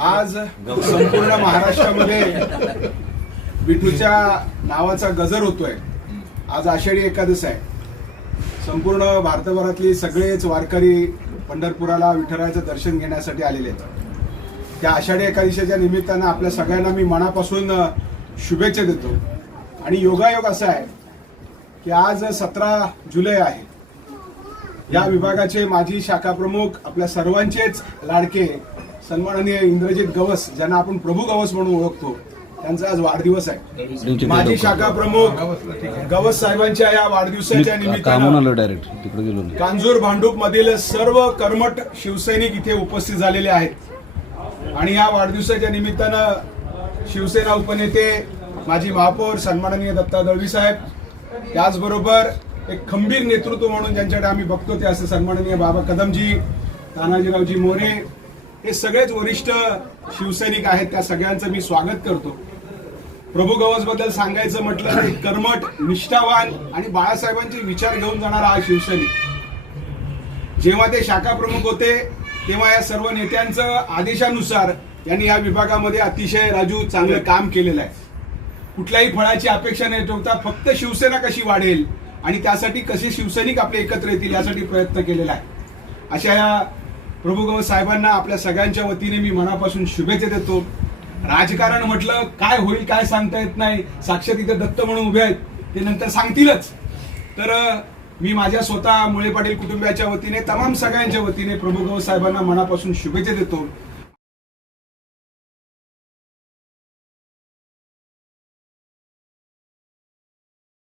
आज संपूर्ण महाराष्ट्रामध्ये विठूच्या नावाचा गजर होतोय। आज आषाढी एकादश आहे। संपूर्ण भारतभरातली सगळेच वारकरी पंढरपुराला विठ्ठलाचं दर्शन घेण्यासाठी आलेले आहेत। त्या आषाढी एकादशीच्या निमित्तानं आपल्या सगळ्यांना मी मनापासून शुभेच्छा देतो। आणि योगायोग असा आहे की आज 17 जुलै आहे। या विभागाचे माजी शाखा प्रमुख आपल्या सर्वांचेच लाडके सन्माननीय इंद्रजित गवस, ज्यांना आपण प्रभू गवस म्हणून ओळखतो, त्यांचा आज वाढदिवस आहे। माजी शाखा प्रमुख गवस साहेबांच्या या वाढदिवसाच्या निमित्तानं कांजूर भांडूप मधील सर्व कर्मठ शिवसैनिक इथे उपस्थित झालेले आहेत। आणि या वाढदिवसाच्या निमित्तानं शिवसेना उपनेते माजी महापौर सन्माननीय दत्ता दळवी साहेब, त्याचबरोबर एक खंबीर नेतृत्व म्हणून ज्यांच्याकडे आम्ही बघतो ते असं सन्माननीय बाबा कदमजी, तानाजीरावजी मोरे, हे सगळेच वरिष्ठ शिवसैनिक आहेत। त्या सगळ्यांचं मी स्वागत करतो। प्रभू गवस बद्दल सांगायचं म्हटलं तर कर्मठ, निष्ठावान आणि बाळासाहेबांचे विचार घेऊन जाणारा हा शिवसैनिक। जेव्हा ते शाखा प्रमुख होते तेव्हा या सर्व नेत्यांचं आदेशानुसार यांनी या विभागामध्ये अतिशय राजू चांगलं काम केलेलं आहे। कुठल्याही फळाची अपेक्षा न ठेवता फक्त शिवसेना कशी वाढेल आणि त्यासाठी कसे शिवसैनिक आपले एकत्र येतील यासाठी प्रयत्न केलेला आहे। अशा या प्रभू गवस साहेबांना आपल्या सगळ्यांच्या वतीने मी मनापासून शुभेच्छा देतो। राजकारण म्हटलं काय होईल काय सांगता येत नाही। साक्षात इथे दत्त म्हणून उभे आहेत, ते नंतर सांगतीलच। तर मी माझ्या स्वतः मुळे पाटील कुटुंबियाच्या वतीने, तमाम सगळ्यांच्या वतीने प्रभू गवस साहेबांना मनापासून शुभेच्छा देतो।